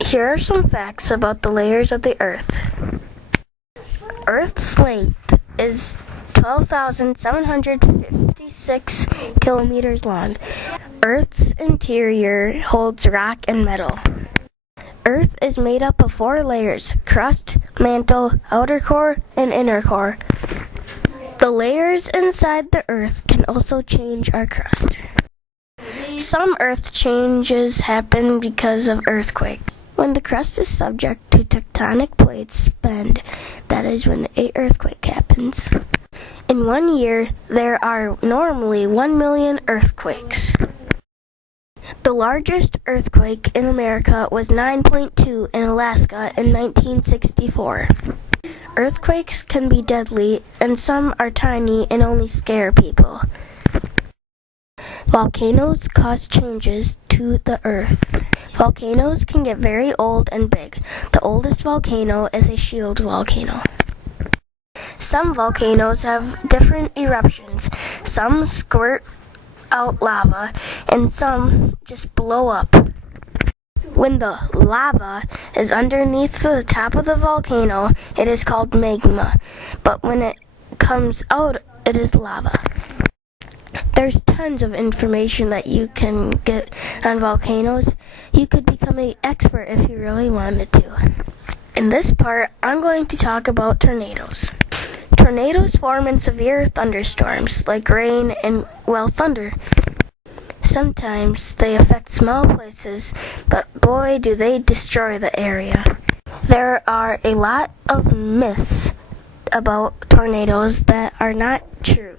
Here are some facts about the layers of the Earth. Earth's length is 12,756 kilometers long. Earth's interior holds rock and metal. Earth is made up of 4 layers: crust, mantle, outer core, and inner core. The layers inside the Earth can also change our crust. Some Earth changes happen because of earthquakes. When the crust is subject to tectonic plates bend, that is when an earthquake happens. In 1 year, there are normally 1 million earthquakes. The largest earthquake in America was 9.2 in Alaska in 1964. Earthquakes can be deadly, and some are tiny and only scare people. Volcanoes cause changes to the Earth. Volcanoes can get very old and big. The oldest volcano is a shield volcano. Some volcanoes have different eruptions. Some squirt out lava, and some just blow up. When the lava is underneath the top of the volcano, it is called magma, but when it comes out, it is lava. There's tons of information that you can get on volcanoes. You could become an expert if you really wanted to. In this part, I'm going to talk about tornadoes. Tornadoes form in severe thunderstorms, like rain and, thunder. Sometimes they affect small places, but boy, do they destroy the area. There are a lot of myths about tornadoes that are not true.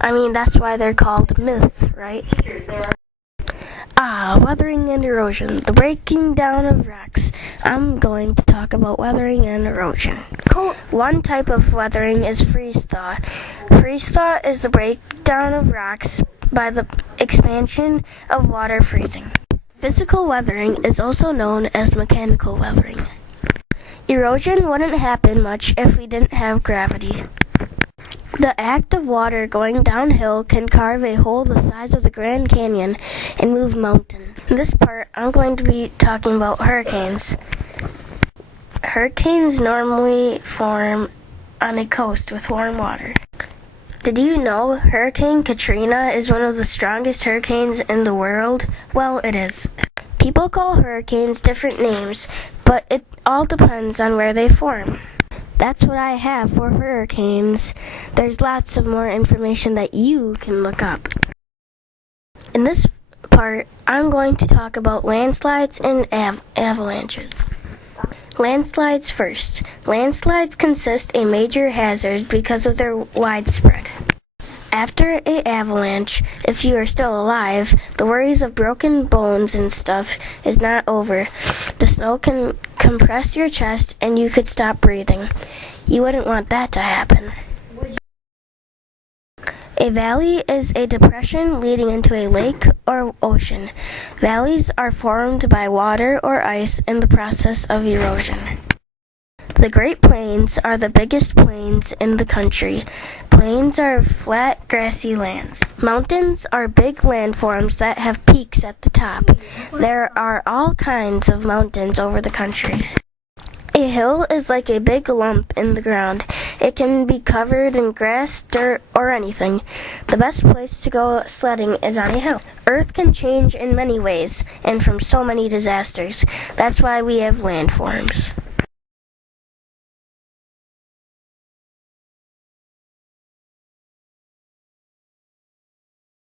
That's why they're called myths, right? Weathering and erosion, the breaking down of rocks. I'm going to talk about weathering and erosion. One type of weathering is freeze-thaw. Freeze-thaw is the breakdown of rocks by the expansion of water freezing. Physical weathering is also known as mechanical weathering. Erosion wouldn't happen much if we didn't have gravity. The act of water going downhill can carve a hole the size of the Grand Canyon and move mountains. In this part, I'm going to be talking about hurricanes. Hurricanes normally form on a coast with warm water. Did you know Hurricane Katrina is one of the strongest hurricanes in the world? Well, it is. People call hurricanes different names, but it all depends on where they form. That's what I have for hurricanes. There's lots of more information that you can look up. In this part, I'm going to talk about landslides and avalanches. Landslides first. Landslides consist a major hazard because of their widespread. After an avalanche, if you are still alive, the worries of broken bones and stuff is not over. The snow can compress your chest and you could stop breathing. You wouldn't want that to happen. A valley is a depression leading into a lake or ocean. Valleys are formed by water or ice in the process of erosion. The Great Plains are the biggest plains in the country. Plains are flat, grassy lands. Mountains are big landforms that have peaks at the top. There are all kinds of mountains over the country. A hill is like a big lump in the ground. It can be covered in grass, dirt, or anything. The best place to go sledding is on a hill. Earth can change in many ways, and from so many disasters. That's why we have landforms.